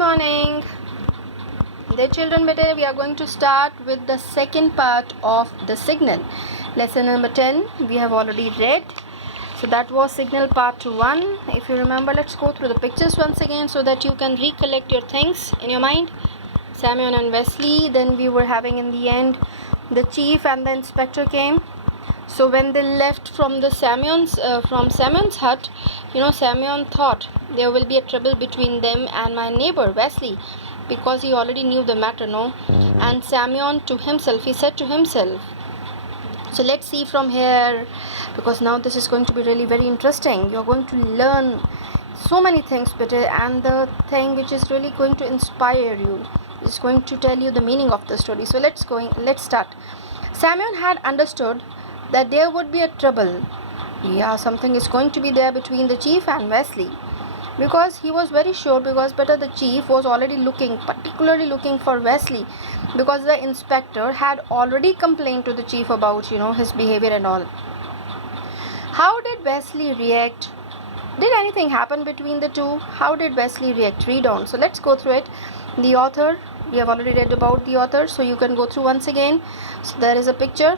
morning. Dear children, we are going to start with the second part of the signal. Lesson number 10 we have already read. So that was signal part 1. If you remember, let's go through the pictures once again so that you can recollect your things in your mind. Samuel and Wesley. Then we were having in the end the chief and the inspector came. So when they left from the Samuel's hut, Samuel thought there will be a trouble between them and my neighbor Wesley, because he already knew the matter, no? And Samuel to himself, he said to himself. So let's see from here, because now this is going to be really very interesting. You're going to learn so many things better, and the thing which is really going to inspire you is going to tell you the meaning of the story. So let's start. Samuel had understood that there would be a trouble. Yeah, something is going to be there between the chief and Wesley, because he was very sure, because the chief was already particularly looking for Wesley, because the inspector had already complained to the chief about his behavior and all. How did Wesley react? Did anything happen between the two? How did Wesley react? Read on. So let's go through it. The author, we have already read about the author, so you can go through once again. So there is a picture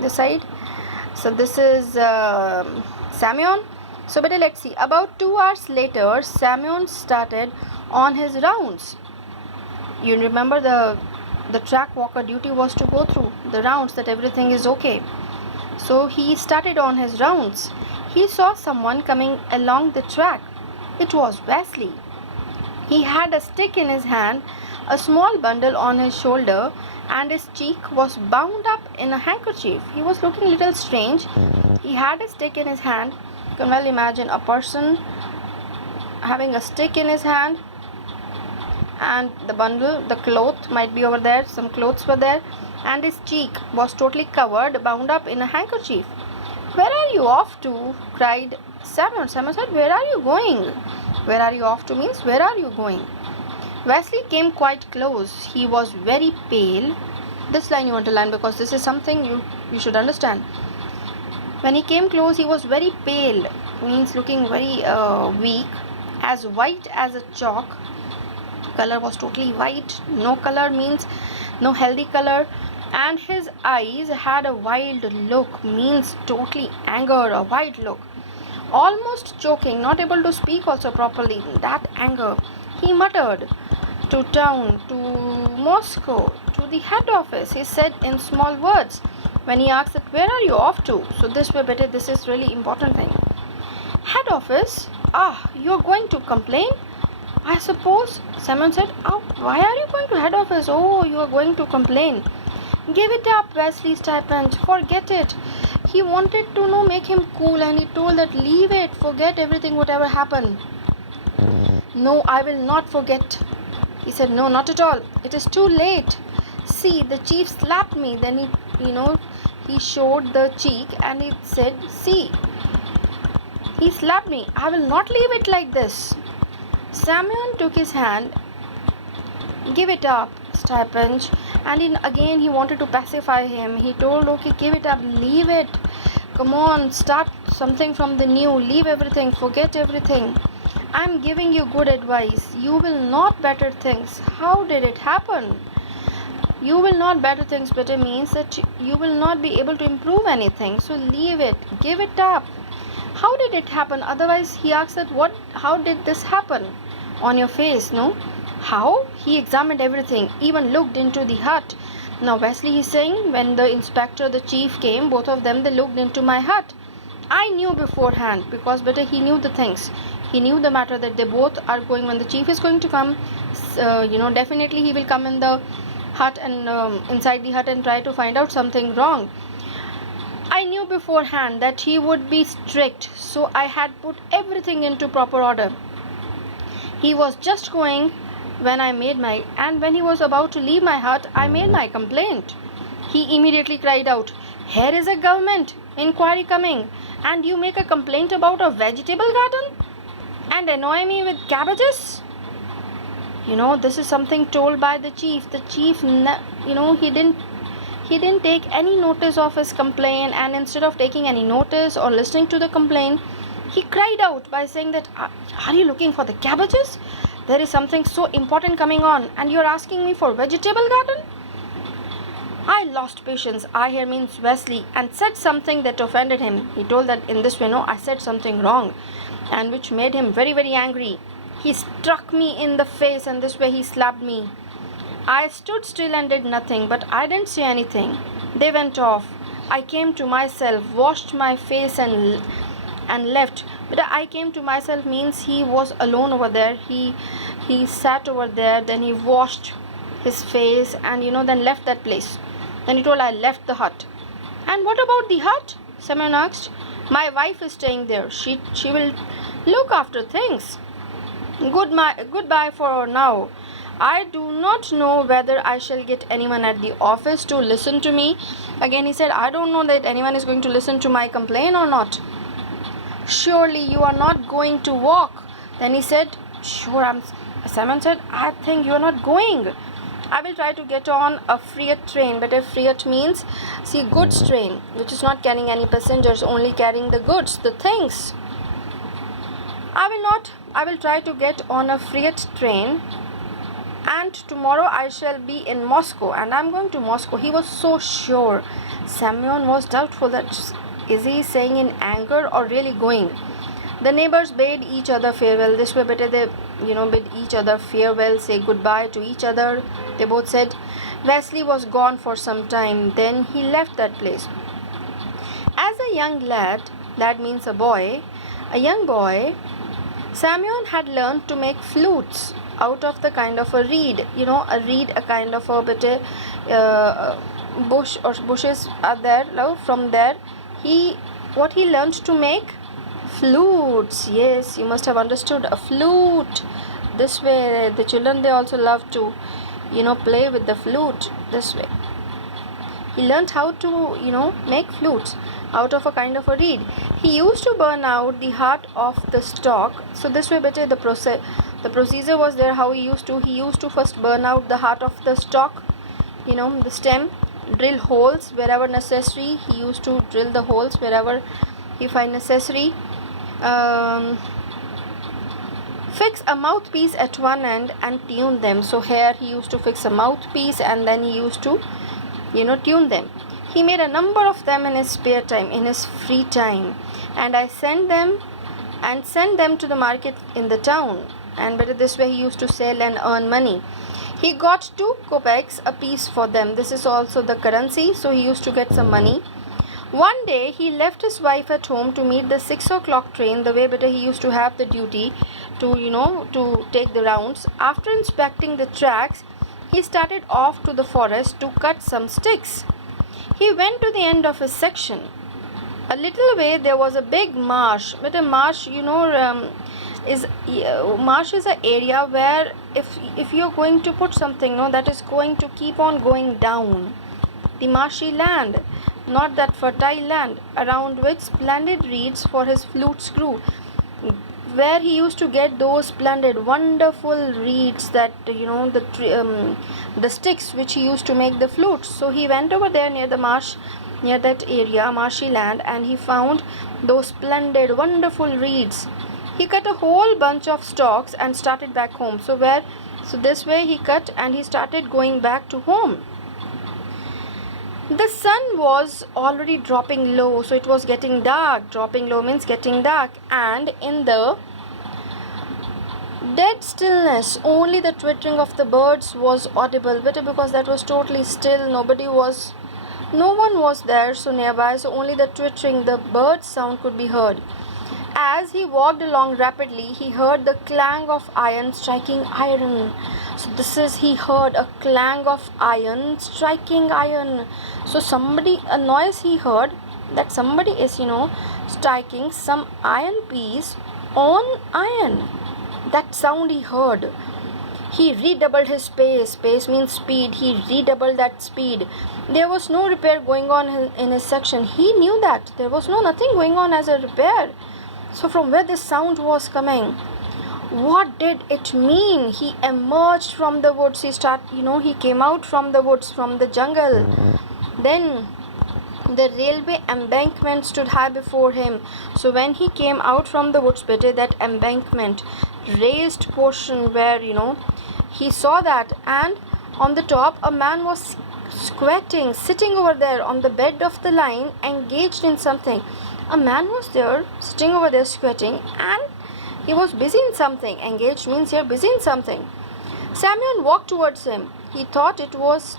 this side. So this is Samuel. So let's see. About 2 hours later, Samuel started on his rounds. You remember the track walker duty was to go through the rounds that everything is okay. So he started on his rounds. He saw someone coming along the track. It was Wesley. He had a stick in his hand, a small bundle on his shoulder, and his cheek was bound up in a handkerchief. He was looking a little strange. He had a stick in his hand. You can well imagine a person having a stick in his hand, and the bundle, the cloth might be over there, some clothes were there, and his cheek was totally covered, bound up in a handkerchief. "Where are you off to?" cried Samuel. Samuel said, "Where are you going?" Where are you off to means where are you going? Wesley came quite close. He was very pale. This line you underline, because this is something you should understand. When he came close, he was very pale, means looking very weak, as white as a chalk. Color was totally white. No color means no healthy color. And his eyes had a wild look, means totally anger, a wild look. Almost choking, not able to speak also properly, that anger. He muttered, "To town, to Moscow, to the head office," he said in small words. When he asked that, "Where are you off to?" So this way better, this is really important thing. "Head office? You're going to complain, I suppose?" Simon said. "Why are you going to head office?" "Oh, you are going to complain." "Give it up, Wesley Stipend. Forget it." He wanted to make him cool, and he told that, "Leave it, forget everything, whatever happened." "No, I will not forget." He said, "No, not at all. It is too late. See, the chief slapped me." Then he showed the cheek and he said, "See, he slapped me. I will not leave it like this." Samuel took his hand. "Give it up, Stipend." And again he wanted to pacify him. He told, "Okay, give it up, leave it. Come on, start something from the new. Leave everything, forget everything. I'm giving you good advice. You will not better things." How did it happen? You will not better things better means that you will not be able to improve anything. So leave it, give it up. How did it happen? Otherwise he asked that, how did this happen on your face? No? How? He examined everything, even looked into the hut. Now Wesley is saying, when the inspector, the chief came, both of them, they looked into my hut. I knew beforehand, because he knew the things. He knew the matter that they both are going, when the chief is going to come, definitely he will come in the hut and inside the hut and try to find out something wrong. I knew beforehand that he would be strict, so I had put everything into proper order. He was just going when when he was about to leave my hut, I made my complaint. He immediately cried out, "Here is a government inquiry coming, and you make a complaint about a vegetable garden and annoy me with cabbages?" This is something told by the chief. The chief, he didn't take any notice of his complaint, and instead of taking any notice or listening to the complaint, he cried out by saying that, "Are you looking for the cabbages? There is something so important coming on, and you're asking me for vegetable garden? I lost patience. I here means Wesley, and said something that offended him. He told that in this way, no, I said something wrong, and which made him very, very angry. He struck me in the face, and this way he slapped me. I stood still and did nothing, but I didn't say anything. They went off. I came to myself, washed my face and left. But I came to myself means he was alone over there. He sat over there, then he washed his face and then left that place. Then he told, I left the hut. And what about the hut? Someone asked. My wife is staying there. She will look after things. Goodbye for now. I do not know whether I shall get anyone at the office to listen to me. Again he said, I don't know that anyone is going to listen to my complaint or not. Surely you are not going to walk. Then he said, sure. Simon said, I think you are not going. I will try to get on a freight train. But a freight means, see, goods train, which is not carrying any passengers, only carrying the goods, the things. I will try to get on a freight train, and tomorrow I shall be in Moscow, and I'm going to Moscow. He was so sure. Semyon was doubtful that is he saying in anger or really going. The neighbors bade each other farewell. This way better they bid each other farewell, say goodbye to each other. They both said. Wesley was gone for some time, then he left that place. As a young lad means a young boy, Semyon had learned to make flutes out of the kind of a reed. A reed, a kind of a bit bush or bushes are there. From there he learned to make flutes. Yes, you must have understood a flute. This way the children, they also love to play with the flute. This way he learned how to make flutes out of a kind of a reed. He used to burn out the heart of the stalk. So this way better the procedure was there. How he used to first burn out the heart of the stalk, the stem, drill holes wherever necessary. He used to drill the holes wherever he find necessary. Fix a mouthpiece at one end and tune them. So here he used to fix a mouthpiece and then he used to tune them. He made a number of them in his spare time, in his free time, and I sent them to the market in the town, and better this way he used to sell and earn money. He got 2 kopecks a piece for them. This is also the currency, so he used to get some money. One day he left his wife at home to meet the 6 o'clock train. The way better he used to have the duty to take the rounds. After inspecting the tracks, he started off to the forest to cut some sticks. He went to the end of his section. A little way there was a big marsh. But a marsh, marsh is an area where if you're going to put something, that is going to keep on going down. The marshy land, not that fertile land, around which splendid reeds for his flutes grew. Where he used to get those splendid, wonderful reeds that the sticks which he used to make the flutes. So he went over there near the marsh, near that area, marshy land, and he found those splendid, wonderful reeds. He cut a whole bunch of stalks and started back home. So this way he cut and he started going back to home. The sun was already dropping low, so it was getting dark. Dropping low means getting dark, and in the dead stillness only the twittering of the birds was audible. Better because that was totally still. No one was there so nearby, so only the twittering, the bird sound could be heard. As he walked along rapidly, he heard the clang of iron striking iron. So he heard a clang of iron striking iron. So a noise he heard that somebody is striking some iron piece on iron. That sound he heard. He redoubled his pace. Pace means speed. He redoubled that speed. There was no repair going on in his section. He knew that there was nothing going on as a repair. So from where this sound was coming, what did it mean? He emerged from the woods. He came out from the woods, from the jungle. Then the railway embankment stood high before him. So when he came out from the woods, that embankment, raised portion where, he saw that, and on the top a man was squatting, sitting over there on the bed of the line, engaged in something. A man was there, sitting over there, squatting, and he was busy in something. Engaged means you're busy in something. Samuel walked towards him. He thought it was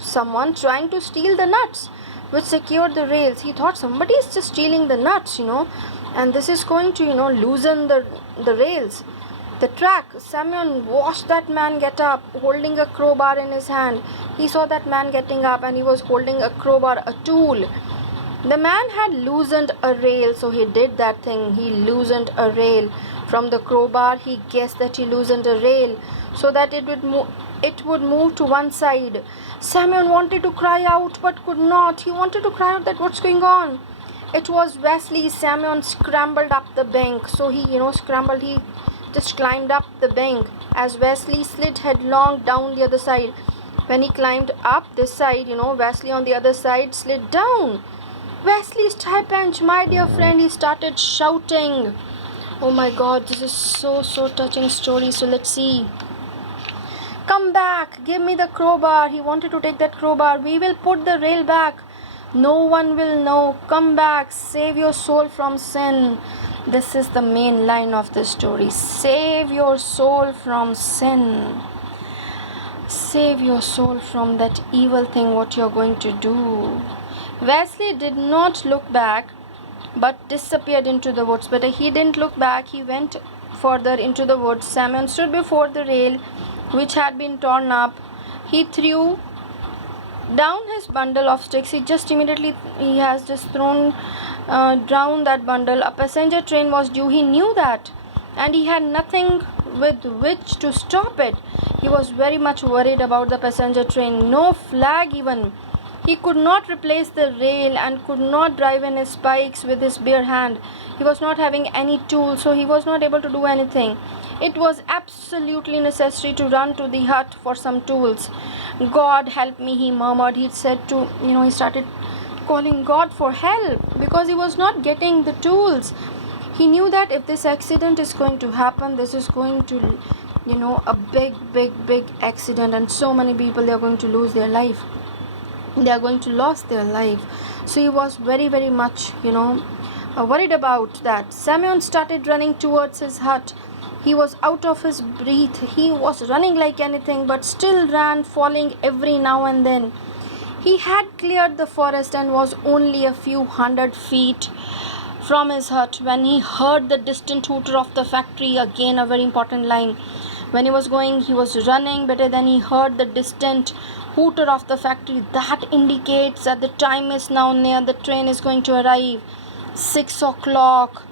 someone trying to steal the nuts which secured the rails. He thought somebody is just stealing the nuts, and this is going to, loosen the rails, the track. Samuel watched that man get up, holding a crowbar in his hand. He saw that man getting up, and he was holding a crowbar, a tool. The man had loosened a rail, so he did that thing. He loosened a rail. From the crowbar, he guessed that he loosened a rail so that it would move to one side. Samuel wanted to cry out but could not. He wanted to cry out that what's going on. It was Wesley. Samuel scrambled up the bank. So he, he just climbed up the bank as Wesley slid headlong down the other side. When he climbed up this side, Wesley on the other side slid down. Wesley stipend, my dear friend, he started shouting. Oh my God, this is so touching story. So let's see. Come back, give me the crowbar. He wanted to take that crowbar. We will put the rail back. No one will know. Come back, save your soul from sin. This is the main line of the story. Save your soul from sin. Save your soul from that evil thing what you're going to do. Wesley did not look back but disappeared into the woods. But he didn't look back. He went further into the woods. Samuel stood before the rail which had been torn up. He threw down his bundle of sticks. He has just thrown down that bundle. A passenger train was due. He knew that, and he had nothing with which to stop it. He was very much worried about the passenger train. No flag even. He could not replace the rail and could not drive in his spikes with his bare hand. He was not having any tools, so he was not able to do anything. It was absolutely necessary to run to the hut for some tools. God help me, he murmured. He started calling God for help because he was not getting the tools. He knew that if this accident is going to happen, this is going to, a big accident, and so many people, they are going to lose their life. They are going to lose their life. So he was very much, worried about that. Samuel started running towards his hut. He was out of his breath. He was running like anything, but still ran, falling every now and then. He had cleared the forest and was only a few 100 feet from his hut when he heard the distant hooter of the factory. Again, a very important line. When he was running, but then he heard the distant hooter of the factory. That indicates that the time is now near. The train is going to arrive. 6 o'clock.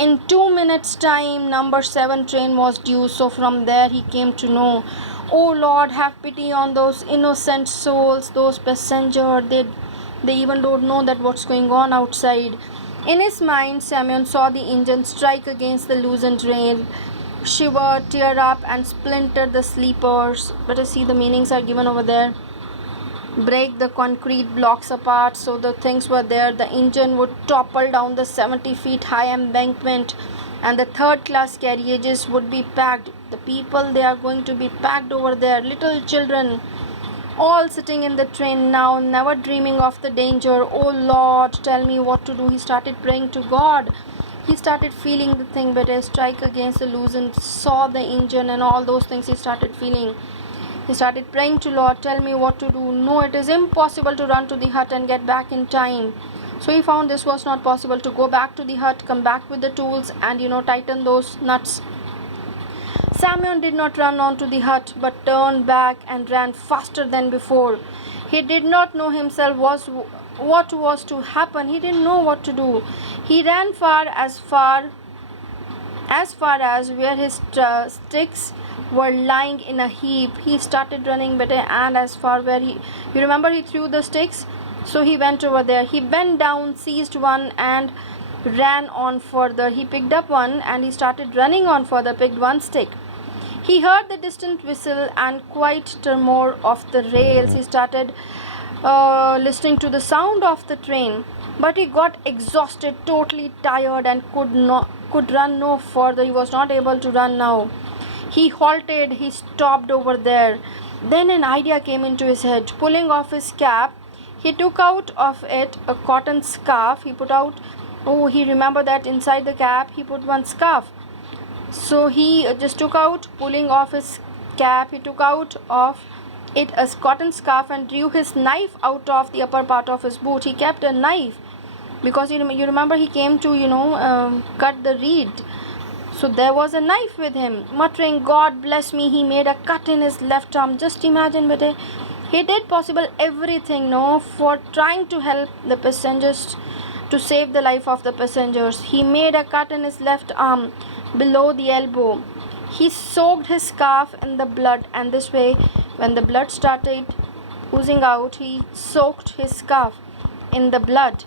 In 2 minutes time, number 7 train was due. So from there he came to know, oh Lord, have pity on those innocent souls, those passengers. They even don't know that what's going on outside. In his mind, Samuel saw the engine strike against the loosened rail, shiver, tear up and splinter the sleepers. Let us see, the meanings are given over there. Break the concrete blocks apart. So the things were there. The engine would topple down the 70 feet high embankment, and the third class carriages would be packed. The people, they are going to be packed over there. Little children all sitting in the train now, never dreaming of the danger. Oh Lord, tell me what to do. He started praying to God. He started feeling the thing, but a strike against the loosened, saw the engine and all those things he started feeling. He started praying to Lord, tell me what to do. No, it is impossible to run to the hut and get back in time. So he found this was not possible, to go back to the hut, come back with the tools and tighten those nuts. Samuel did not run on to the hut, but turned back and ran faster than before. He did not know himself what was to happen. He didn't know what to do. He ran as far as where his sticks were lying in a heap. He started running better, and as far where he threw the sticks. So he went over there. He bent down, seized one and ran on further. He picked up one and he started running on further, picked one stick. He heard the distant whistle and quiet tremor of the rails. He started listening to the sound of the train, but he got exhausted, totally tired, and could run no further. He was not able to run now. He halted, he stopped over there. Then an idea came into his head. Pulling off his cap, he took out of it a cotton scarf. He remembered that inside the cap he put one scarf. So he just took out, pulling off his cap, he took out of it a cotton scarf and drew his knife out of the upper part of his boot. He kept a knife because you remember he came to cut the reed. So there was a knife with him. Muttering, "God bless me," he made a cut in his left arm. Just imagine, bete, he did possible everything for trying to help the passengers, to save the life of the passengers. He made a cut in his left arm below the elbow. He soaked his scarf in the blood, and this way, when the blood started oozing out, he soaked his scarf in the blood,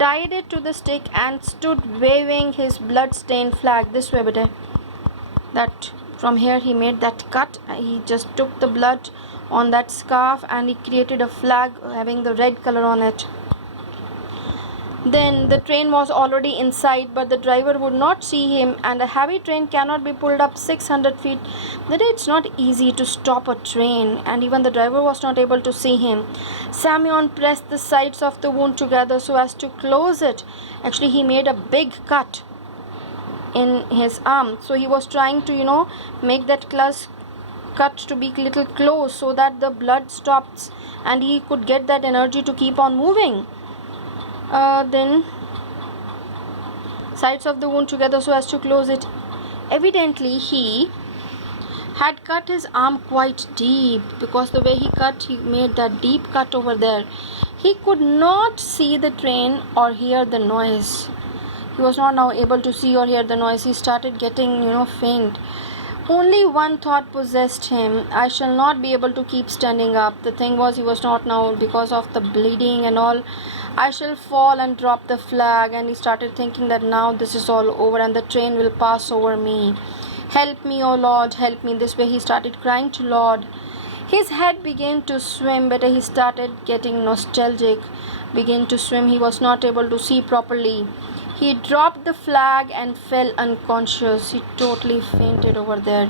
tied it to the stick, and stood waving his blood-stained flag. This way, bete. That from here he made that cut. He just took the blood on that scarf and he created a flag having the red color on it. Then the train was already inside, but the driver would not see him, and a heavy train cannot be pulled up 600 feet. That it's not easy to stop a train, and even the driver was not able to see him. Semyon pressed the sides of the wound together so as to close it. Actually, he made a big cut in his arm, so he was trying to make that cut to be little close so that the blood stops and he could get that energy to keep on moving. Then sides of the wound together so as to close it. Evidently he had cut his arm quite deep, because the way he cut, he made that deep cut over there. He could not see the train or hear the noise. He was not now able to see or hear the noise. He started getting faint. Only one thought possessed him: I shall not be able to keep standing up. The thing was, he was not now, because of the bleeding and all, I shall fall and drop the flag. And he started thinking that now this is all over and the train will pass over me. Help me, oh Lord, help me. This way he started crying to Lord. His head began to swim, but he started getting nostalgic. Began to swim. He was not able to see properly. He dropped the flag and fell unconscious. He totally fainted over there.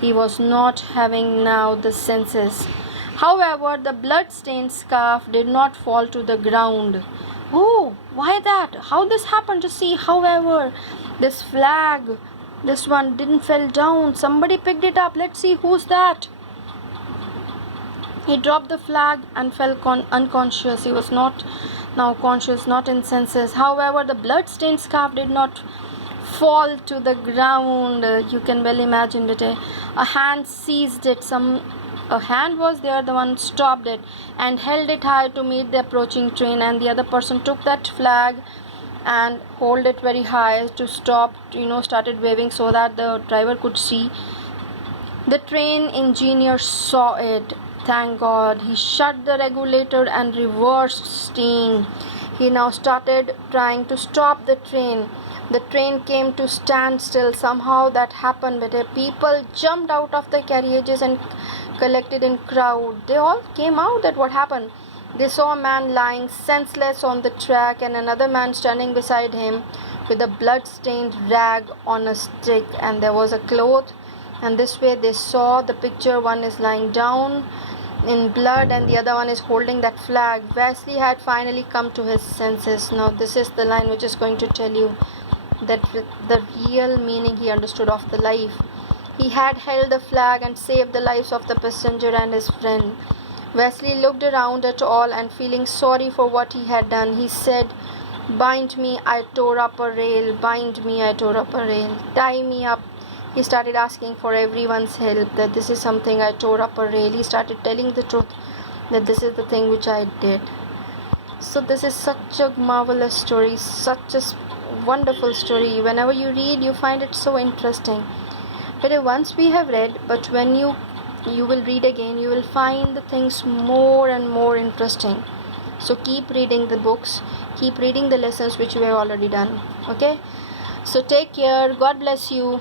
He was not having now the senses. However, the blood-stained scarf did not fall to the ground. Oh, why that? How this happened? To see, however, this flag, this one didn't fall down. Somebody picked it up. Let's see who's that. He dropped the flag and fell unconscious. He was not now conscious, not in senses. However, the blood-stained scarf did not fall to the ground. You can well imagine it. A hand seized it. A hand was there, the one stopped it and held it high to meet the approaching train, and the other person took that flag and hold it very high to stop, started waving so that the driver could see. The train engineer saw it. Thank God. He shut the regulator and reversed steam. He now started trying to stop the train. The train came to standstill. Somehow that happened, but people jumped out of the carriages and collected in crowd. They all came out. That what happened? They saw a man lying senseless on the track and another man standing beside him with a blood-stained rag on a stick, and there was a cloth. And this way they saw the picture. One is lying down in blood and the other one is holding that flag. Vasily had finally come to his senses. Now this is the line which is going to tell you that the real meaning he understood of the life. He had held the flag and saved the lives of the passenger and his friend. Vasily looked around at all, and feeling sorry for what he had done, he said, "Bind me, I tore up a rail. Bind me, I tore up a rail. Tie me up." He started asking for everyone's help, that this is something, I tore up a rail. He started telling the truth, that this is the thing which I did. So this is such a marvelous story, such a wonderful story. Whenever you read, you find it so interesting. But once we have read, but when you will read again, you will find the things more and more interesting. So keep reading the books, keep reading the lessons which we have already done. Okay, so take care. God bless you.